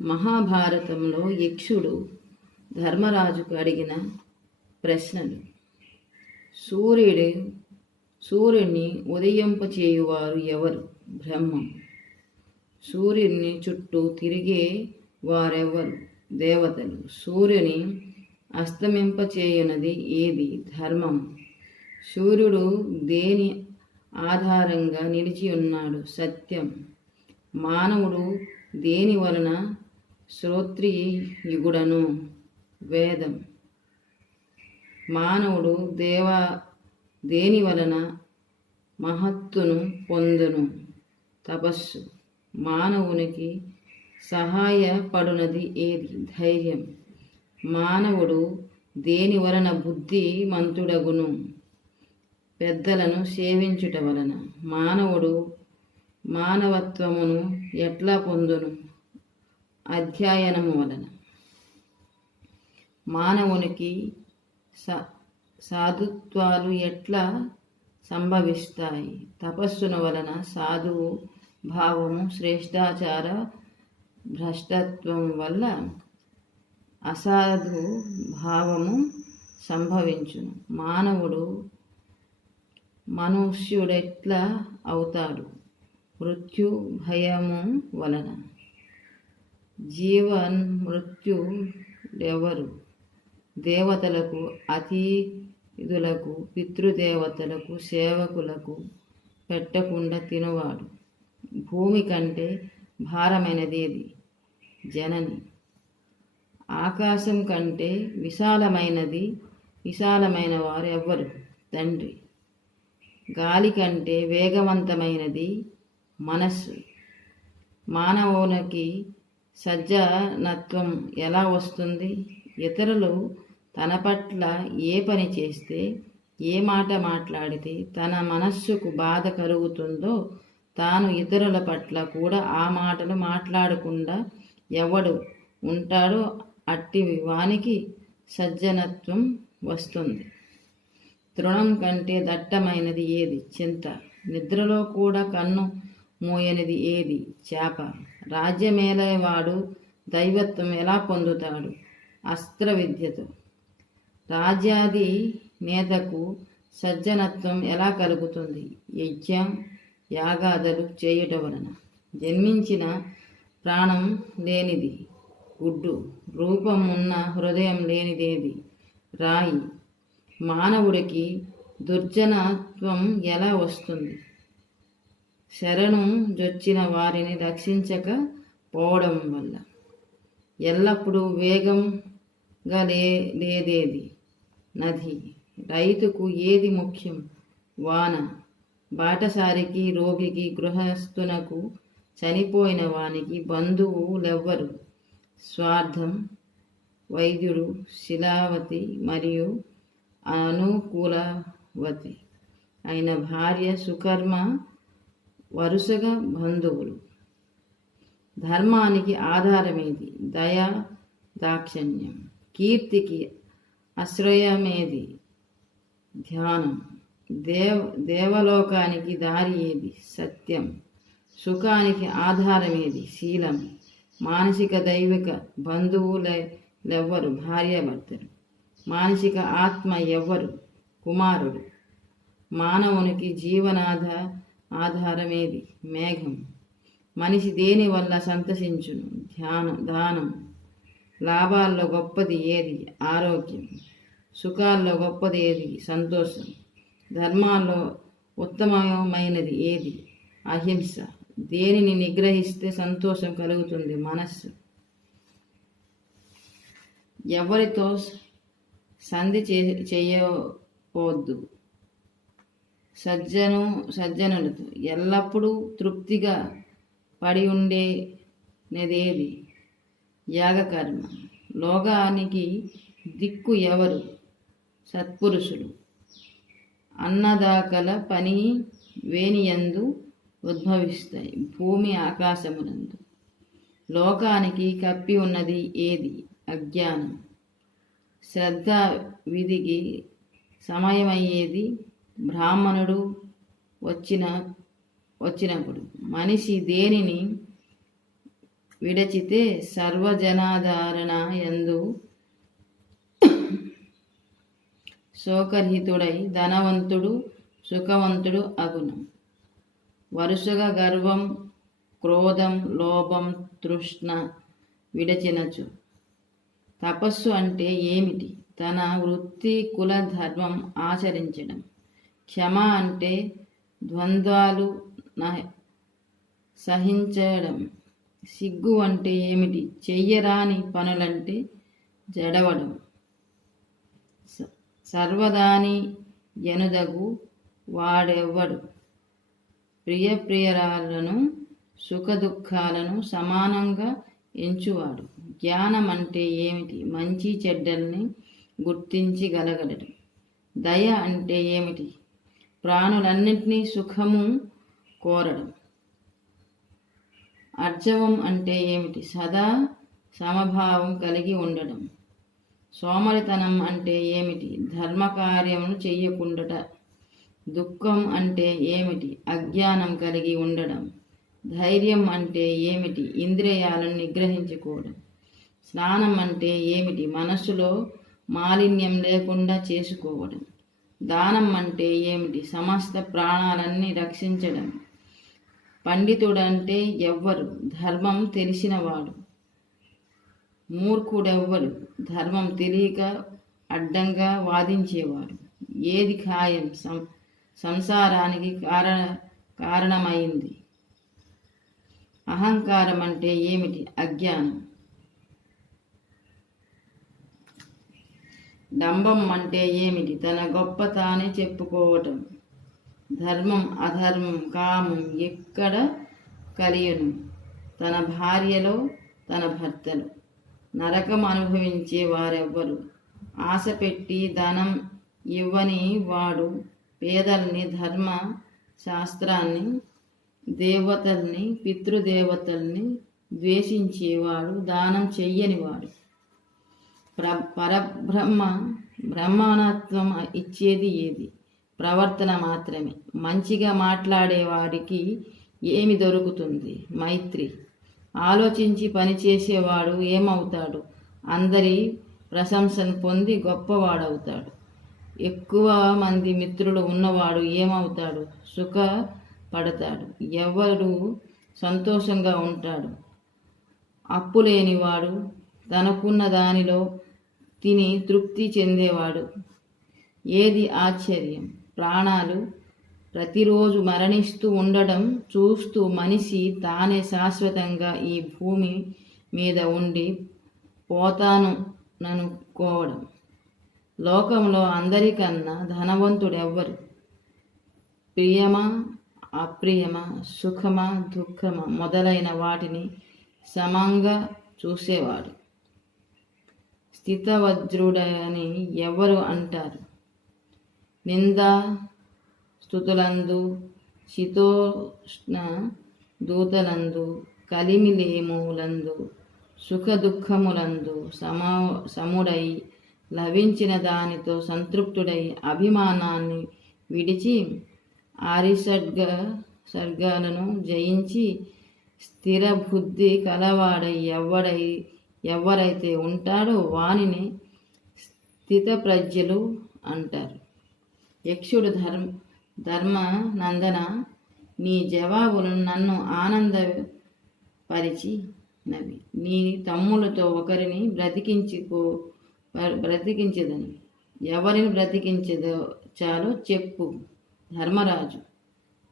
మహాభారతంలో యక్షుడు ధర్మరాజుకు అడిగిన ప్రశ్నలు. సూర్యుడిని ఉదయింపచేయువారు ఎవరు? బ్రహ్మం. సూర్యుని చుట్టూ తిరిగే వారెవరు? దేవతలు. సూర్యుని అస్తమింపచేయునది ఏది? ధర్మం. సూర్యుడు దేని ఆధారంగా నిలిచి ఉన్నాడు? సత్యం. మానవుడు దేని వలన శ్రోత్రియుగుడను? వేదం. మానవుడు దేని వలన మహత్తును పొందును? తపస్సు. మానవునికి సహాయపడునది ఏది? ధైర్యం. మానవుడు దేని వలన బుద్ధిమంతుడగును? పెద్దలను సేవించుట వలన. మానవుడు మానవత్వమును ఎట్లా పొందును? అధ్యయనము వలన. మానవునికి సాధుత్వాలు ఎట్లా సంభవిస్తాయి? తపస్సున వలన. సాధువు భావము శ్రేష్టాచార భ్రష్టత్వం వల్ల అసాధు భావము సంభవించును. మానవుడు మనుష్యుడెట్లా అవుతాడు? మృత్యు భయము వలన. జీవన్ మృత్యుడెవరు? దేవతలకు, అతిథులకు, పితృదేవతలకు, సేవకులకు పెట్టకుండా తినువాడు. భూమి కంటే భారమైనదేది? జనని. ఆకాశం కంటే విశాలమైన వారు ఎవ్వరు? తండ్రి. గాలి కంటే వేగవంతమైనది మనస్సు. మానవునికి సజ్జనత్వం ఎలా వస్తుంది? ఇతరులు తన పట్ల ఏ పని చేస్తే, ఏ మాట మాట్లాడితే తన మనస్సుకు బాధ కలుగుతుందో తాను ఇతరుల పట్ల కూడా ఆ మాటలు మాట్లాడకుండా ఎవడు ఉంటాడో అట్టి వానికి సజ్జనత్వం వస్తుంది. తృణం కంటే దట్టమైనది ఏది? చింత. నిద్రలో కూడా కన్ను మూయనిది ఏది? చేప. రాజ్యమేలేవాడు దైవత్వం ఎలా పొందుతాడు? అస్త్ర విద్యతో. రాజ్యాది నేతకు సజ్జనత్వం ఎలా కలుగుతుంది? యజ్ఞం యాగాదులు చేయుట వలన. జన్మించిన ప్రాణం లేనిది గుడ్డు. రూపం ఉన్న హృదయం లేనిదేది? రాయి. మానవుడికి దుర్జనత్వం ఎలా వస్తుంది? శరణు జొచ్చిన వారిని రక్షించకపోవడం వల్ల. ఎల్లప్పుడూ వేగంగా లేదేది? నది. రైతుకు ఏది ముఖ్యం? వాన. బాటసారికి, రోగికి, గృహస్థునకు, చనిపోయిన వానికి బంధువులెవ్వరు? స్వార్థం. వైద్యుడు, శిలావతి మరియు అనుకూలవతి అయిన భార్య, సుకర్మ వరుసగా బంధువులు. ధర్మానికి ఆధారమేది? దయ దాక్షిణ్యం. కీర్తికి ఆశ్రయమేది? ధ్యానం. దేవలోకానికి దారి ఏది? సత్యం. సుఖానికి ఆధారమేది? శీలం. మానసిక దైవిక బంధువులెవ్వరు? భార్యాభర్తలు. మానసిక ఆత్మ ఎవ్వరు? కుమారుడు. మానవునికి ఆధారమేది? మేఘం. మనిషి దేని వల్ల సంతసించును? దానం. లాభాల్లో గొప్పది ఏది? ఆరోగ్యం. సుఖాల్లో గొప్పది ఏది? సంతోషం. ధర్మాల్లో ఉత్తమమైనది ఏది? అహింస. దేనిని నిగ్రహిస్తే సంతోషం కలుగుతుంది? మనస్సు. ఎవరితో సంధి చేయవద్దు? సజ్జనులతో. ఎల్లప్పుడూ తృప్తిగా పడి ఉండేదేది? యాగకర్మ. లోకానికి దిక్కు ఎవరు? సత్పురుషులు. అన్నదాకల పని వేనియందు ఉద్భవిస్తాయి, భూమి ఆకాశమునందు. లోకానికి కప్పి ఉన్నది ఏది? అజ్ఞానం. శ్రద్ధ విధికి సమయమయ్యేది బ్రాహ్మణుడు వచ్చినప్పుడు. మనిషి దేనిని విడచితే సర్వజనాధారణ యందు శోకరహితుడై ధనవంతుడు సుఖవంతుడు అగును. వరుసగా గర్వం, క్రోధం, లోభం, తృష్ణ విడచినచు. తపస్సు అంటే ఏమిటి? తన వృత్తి కుల ధర్మం ఆచరించడం. క్షమ అంటే ద్వంద్వాలు సహించడం. సిగ్గు అంటే ఏమిటి? చెయ్యరాని పనులంటే జడవడం. సర్వదాని ఎనుదగు వాడెవ్వడు. ప్రియప్రియరాలను సుఖదుఖాలను సమానంగా ఎంచువాడు. జ్ఞానం అంటే ఏమిటి? మంచి చెడ్డల్ని గుర్తించగలగడం. దయ అంటే ఏమిటి? ప్రాణులన్నింటినీ సుఖము కోరడం. అర్జవం అంటే ఏమిటి? సదా సమభావం కలిగి ఉండడం. సోమరితనం అంటే ఏమిటి? ధర్మకార్యమును చెయ్యకుండుట. దుఃఖం అంటే ఏమిటి? అజ్ఞానం కలిగి ఉండడం. ధైర్యం అంటే ఏమిటి? ఇంద్రియాలను నిగ్రహించుకోవడం. స్నానం అంటే ఏమిటి? మనస్సులో మాలిన్యం లేకుండా చేసుకోవడం. దానం అంటే ఏమిటి? సమస్త ప్రాణాలన్నీ రక్షించడం. పండితుడంటే ఎవ్వరు? ధర్మం తెలిసినవాడు. మూర్ఖుడెవ్వడు? ధర్మం తెలియక అడ్డంగా వాదించేవాడు. ఏది ఖాయం? సంసారానికి కారణమైంది. అహంకారం అంటే ఏమిటి? అజ్ఞానం. డంబం అంటే ఏమిటి? తన గొప్ప తానే చెప్పుకోవటం. ధర్మం అధర్మం కామం ఎక్కడ కలియును? తన భార్యలో, తన భర్తలో. నరకం అనుభవించే వారెవ్వరు? ఆశ పెట్టి ధనం ఇవ్వని వాడు. పేదల్ని, ధర్మ శాస్త్రాన్ని, దేవతల్ని, పితృదేవతల్ని ద్వేషించేవాడు. దానం చెయ్యనివాడు. బ్రహ్మానత్వం ఇచ్చేది ఏది? ప్రవర్తన మాత్రమే. మంచిగా మాట్లాడేవాడికి ఏమి దొరుకుతుంది? మైత్రి. ఆలోచించి పనిచేసేవాడు ఏమవుతాడు? అందరి ప్రశంసను పొంది గొప్పవాడవుతాడు. ఎక్కువ మంది మిత్రులు ఉన్నవాడు ఏమవుతాడు? సుఖపడతాడు. ఎవడు సంతోషంగా ఉంటాడు? అప్పు లేనివాడు. తనకున్న దానిలో తిని తృప్తి చెందేవాడు. ఏది ఆశ్చర్యం? ప్రాణాలు ప్రతిరోజు మరణిస్తూ ఉండడం చూస్తూ మనిషి తానే శాశ్వతంగా ఈ భూమి మీద ఉండి పోతాననుకోవడం. లోకంలో అందరికన్నా ధనవంతుడెవ్వరు? ప్రియమా అప్రియమా, సుఖమా దుఃఖమా మొదలైన వాటిని సమంగా చూసేవాడు. స్థితవజ్రుడని ఎవరు అంటారు? నిందా స్థుతులందు, శీతోష్ణ దూతలందు, కలిమిలేములందు, సుఖ దుఃఖములందు సముడై లభించిన దానితో సంతృప్తుడై అభిమానాన్ని విడిచి సర్గాలను జయించి స్థిర బుద్ధి కలవాడై ఎవరైతే ఉంటాడో వానిని స్థితప్రజ్ఞులు అంటారు. యక్షుడు ధర్మనందన, నీ జవాబులు నన్ను ఆనందపరిచినవి. నీ తమ్ములతో ఒకరిని బ్రతికించదని. ఎవరిని బ్రతికించదో చాలో చెప్పు. ధర్మరాజు.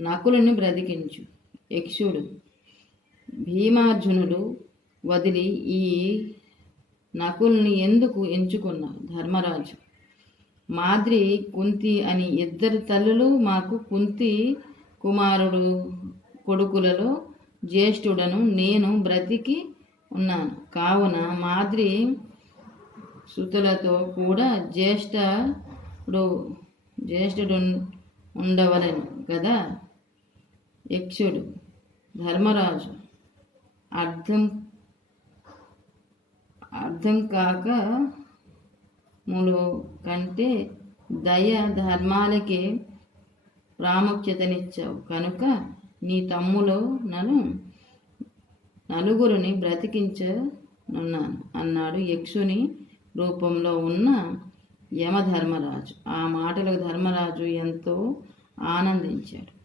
నకులుని బ్రతికించు. యక్షుడు. భీమార్జునుడు వదిలి ఈ నకుల్ని ఎందుకు ఎంచుకున్నావు? ధర్మరాజు. మాద్రి, కుంతి అని ఇద్దరు తల్లులు మాకు. కుంతి కొడుకులలో జ్యేష్ఠుడను నేను బ్రతికి ఉన్నాను. కావున మాద్రి సుతులతో కూడా జ్యేష్ఠుడు ఉండవలను కదా. యక్షుడు. ధర్మరాజు. అర్థం కాక ములు కంటే దయ ధర్మాలకే ప్రాముఖ్యతనిచ్చావు కనుక నీ తమ్ములను నలుగురిని బ్రతికించనున్నాను అన్నాడు యక్షుని రూపంలో ఉన్న యమధర్మరాజు. ఆ మాటలకు ధర్మరాజు ఎంతో ఆనందించాడు.